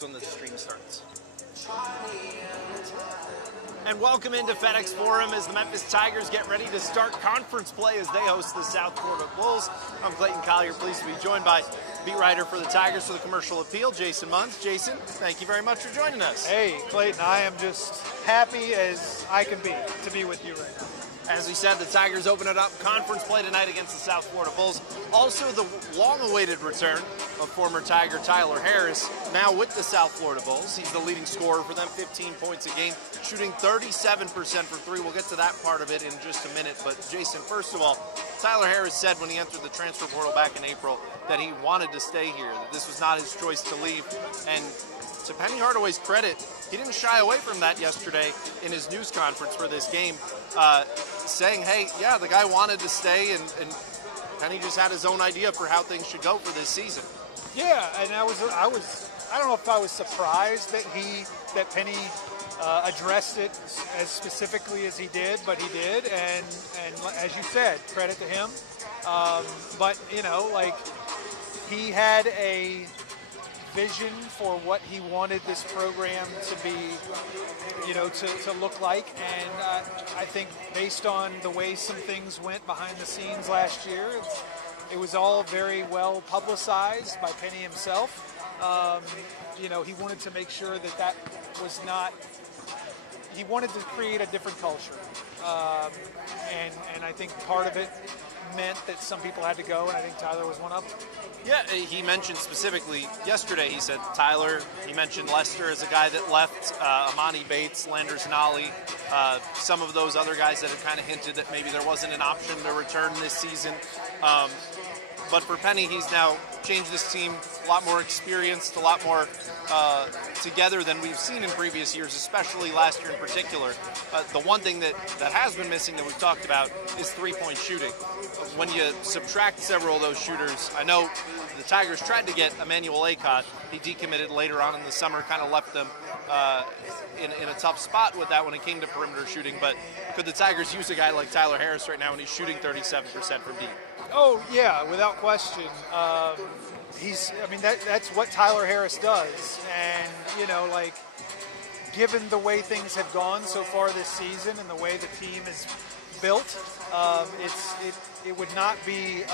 when the stream starts. And welcome into FedEx Forum as the Memphis Tigers get ready to start conference play as they host the South Florida Bulls. I'm Clayton Collier, pleased to be joined by beat writer for the Tigers for the Commercial Appeal, Jason Munz. Jason, thank you very much for joining us. Hey, Clayton, I am just happy as I can be to be with you right now. As we said, the Tigers open it up conference play tonight against the South Florida Bulls. Also, the long-awaited return of former Tiger Tyler Harris, now with the South Florida Bulls. He's the leading scorer for them, 15 points a game, shooting 37% for three. We'll get to that part of it in just a minute. But, Jason, first of all, Tyler Harris said when he entered the transfer portal back in April that he wanted to stay here, that this was not his choice to leave. And to Penny Hardaway's credit, he didn't shy away from that yesterday in his news conference for this game, saying, hey, yeah, the guy wanted to stay, and Penny just had his own idea for how things should go for this season. Yeah, and I don't know if I was surprised that Penny addressed it as specifically as he did, but he did, and as you said, credit to him. But, you know, like, he had a vision for what he wanted this program to be, you know, to look like, and I think based on the way some things went behind the scenes last year, it was all very well publicized by Penny himself. You know, he wanted to make sure that was not, he wanted to create a different culture, and I think part of it meant that some people had to go, and I think Tyler was one of them. Yeah, he mentioned specifically yesterday, he said Tyler, he mentioned Lester as a guy that left, Amani Bates, Landers Nolly, some of those other guys that had kind of hinted that maybe there wasn't an option to return this season. But for Penny, he's now changed this team, a lot more experienced, a lot more together than we've seen in previous years, especially last year in particular. The one thing that has been missing that we've talked about is three-point shooting. When you subtract several of those shooters, I know the Tigers tried to get Emmanuel Acott. He decommitted later on in the summer, kind of left them in a tough spot with that when it came to perimeter shooting. But could the Tigers use a guy like Tyler Harris right now when he's shooting 37% from deep? Oh, yeah, without question. I mean, that's what Tyler Harris does. And, you know, like, given the way things have gone so far this season and the way the team is built, it would not be,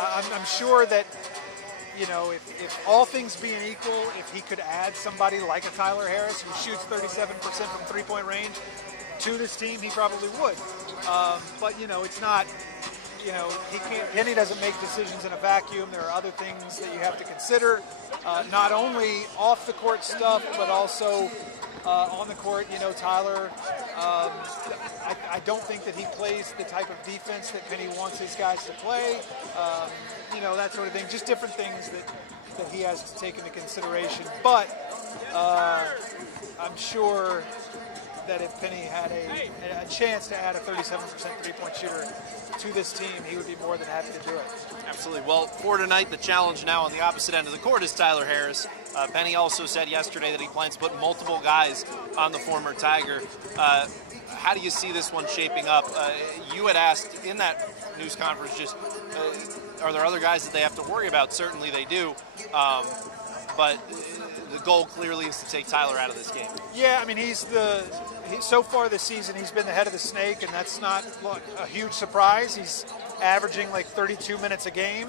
I'm sure that, you know, if all things being equal, if he could add somebody like a Tyler Harris who shoots 37% from three-point range to this team, he probably would. But, you know, it's not, you know, Penny doesn't make decisions in a vacuum. There are other things that you have to consider, not only off the court stuff, but also on the court. You know, Tyler, I don't think that he plays the type of defense that Penny wants his guys to play. You know, that sort of thing, just different things that he has to take into consideration. But I'm sure that if Penny had a chance to add a 37% three-point shooter to this team, he would be more than happy to do it. Absolutely. Well, for tonight, the challenge now on the opposite end of the court is Tyler Harris. Penny also said yesterday that he plans to put multiple guys on the former Tiger. How do you see this one shaping up? You had asked in that news conference just, are there other guys that they have to worry about? Certainly they do. But the goal clearly is to take Tyler out of this game. Yeah, I mean, so far this season, he's been the head of the snake, and that's not a huge surprise. He's averaging like 32 minutes a game,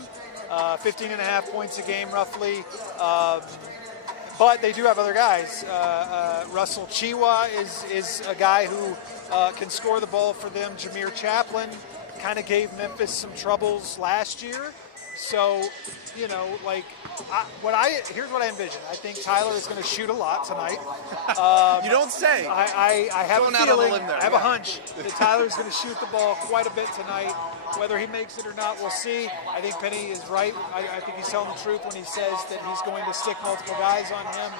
15 and a half points a game roughly. But they do have other guys. Russell Chiwa is a guy who can score the ball for them. Jameer Chaplin kind of gave Memphis some troubles last year. So, you know, like, here's what I envision. I think Tyler is going to shoot a lot tonight. You don't say. I have Going a out on a feeling, limb there, I have a hunch that Tyler's going to shoot the ball quite a bit tonight. Whether he makes it or not, we'll see. I think Penny is right. I think he's telling the truth when he says that he's going to stick multiple guys on him.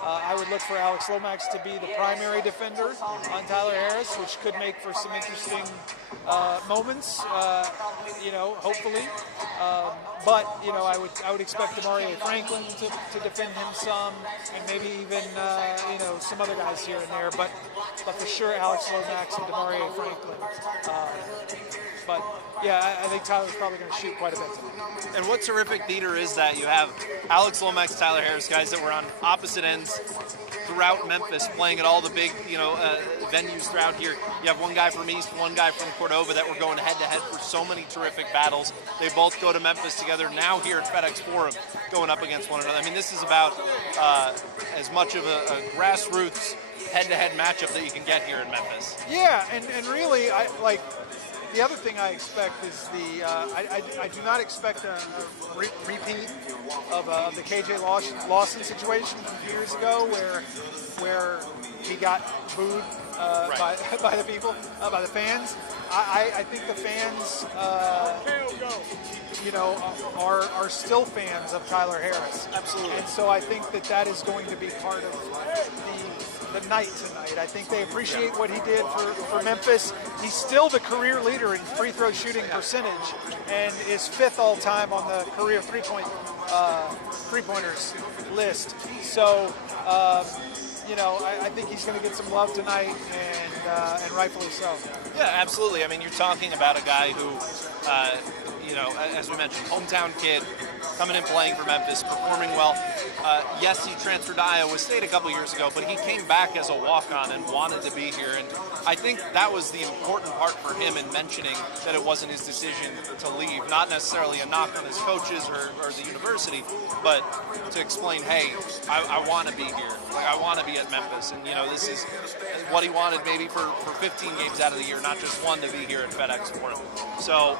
I would look for Alex Lomax to be the primary defender on Tyler Harris, which could make for some interesting moments, you know, hopefully. But, you know, I would expect Demario Franklin to defend him some, and maybe even, you know, some other guys here and there. But for sure, Alex Lomax and Demario Franklin. But yeah, I think Tyler's probably going to shoot quite a bit tonight. And what terrific theater is that? You have Alex Lomax, Tyler Harris, guys that were on opposite ends throughout Memphis, playing at all the big, venues throughout here. You have one guy from East, one guy from Cordova that were going head-to-head for so many terrific battles. They both go to Memphis together. Now here at FedEx Forum, going up against one another. I mean, this is about as much of a grassroots head-to-head matchup that you can get here in Memphis. Yeah, and really, the other thing I expect is I do not expect a repeat of the KJ Lawson situation from a few years ago where he got booed by the people, by the fans. I think the fans, are still fans of Tyler Harris. Absolutely. And so I think that is going to be part of the night tonight. I think they appreciate what he did for Memphis. He's still the career leader in free throw shooting percentage and is 5th all time on the career three-pointers list. So, I think he's going to get some love tonight, and rightfully so. Yeah, absolutely. I mean, you're talking about a guy who, as we mentioned, hometown kid, coming in playing for Memphis, performing well. Yes, he transferred to Iowa State a couple years ago, but he came back as a walk-on and wanted to be here. And I think that was the important part for him in mentioning that it wasn't his decision to leave. Not necessarily a knock on his coaches or the university, but to explain, hey, I want to be here. Like, I want to be at Memphis. And, this is what he wanted maybe for 15 games out of the year, not just one, to be here at FedEx Forum. So,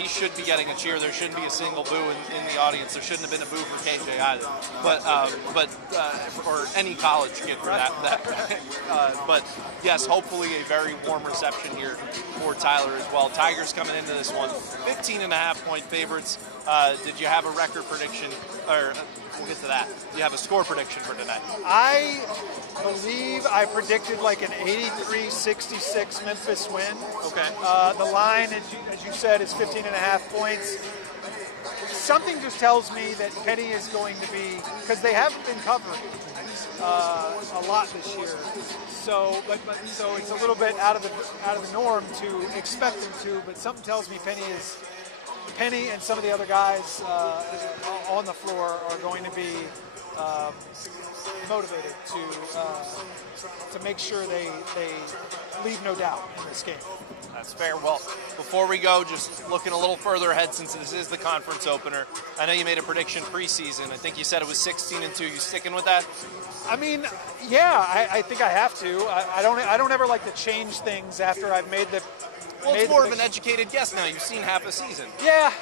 he should be getting a cheer. There shouldn't be a single boo in the audience. There shouldn't have been a boo for KJ either. But or any college kid for that. But yes, hopefully a very warm reception here for Tyler as well. Tigers coming into this one, 15.5-point favorites. Did you have a record prediction? Or we'll get to that. Do you have a score prediction for tonight? I believe I predicted like an 83-66 Memphis win. Okay. The line, as you said, is 15.5 points. Something just tells me that Penny is going to be, because they haven't been covering a lot this year. So it's a little bit out of the norm to expect them to. But something tells me Penny and some of the other guys on the floor are going to be motivated to make sure they leave no doubt in this game. That's fair. Well, before we go, just looking a little further ahead, since this is the conference opener, I know you made a prediction preseason. I think you said it was 16-2. You sticking with that? I mean, yeah, I think I have to. I don't ever like to change things after I've made the. Well, it's more of an educated guess now. You've seen half a season. Yeah,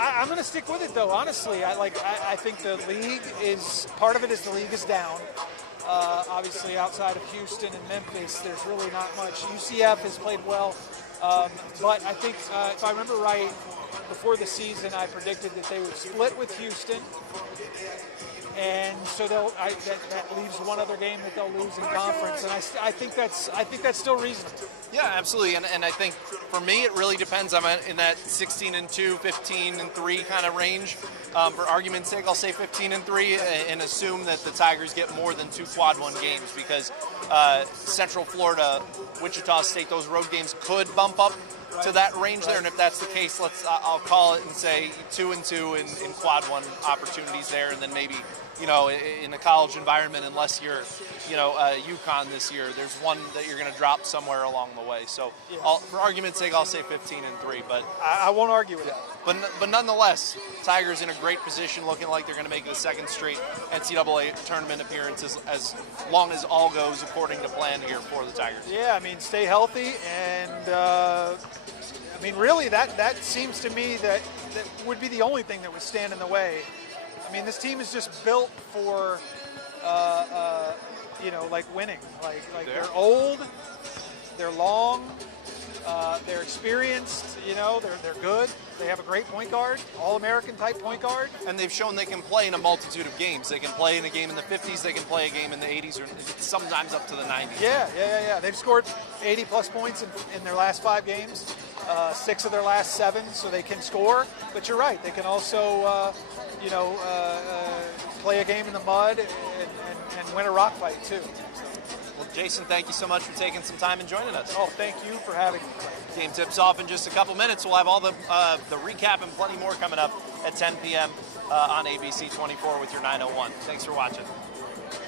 I'm going to stick with it though. Honestly, I think the league is part of it. Is the league is down. Obviously, outside of Houston and Memphis, there's really not much. UCF has played well, but I think if I remember right, before the season, I predicted that they would split with Houston. And so that leaves one other game that they'll lose in conference, and I think that's still reasonable. Yeah, absolutely, and I think for me it really depends. I'm in that 16-2, 15-3 kind of range. For argument's sake, I'll say 15-3 and assume that the Tigers get more than 2 quad one games, because Central Florida, Wichita State, those road games could bump up to that range there, and if that's the case, I'll call it and say 2-2 in quad one opportunities there, and then maybe in the college environment, unless you're UConn this year, there's one that you're going to drop somewhere along the way. So for argument's sake, I'll say 15-3, but I won't argue with that. But nonetheless, Tigers in a great position, looking like they're going to make the second straight NCAA tournament appearance as long as all goes according to plan here for the Tigers. Yeah, I mean, stay healthy, and really, that seems to me that would be the only thing that would stand in the way. I mean, this team is just built for, winning. Like they're old, they're long, they're experienced. They're good. They have a great point guard, All-American type point guard. And they've shown they can play in a multitude of games. They can play in a game in the 50s, they can play a game in the 80s, or sometimes up to the 90s. Yeah. They've scored 80-plus points in their last 5 games, 6 of their last 7, so they can score. But you're right, they can also, play a game in the mud and win a rock fight, too. Well, Jason, thank you so much for taking some time and joining us. Oh, thank you for having me, Clay. Game tips off in just a couple minutes. We'll have all the recap and plenty more coming up at 10 p.m. On ABC 24 with your 901. Thanks for watching.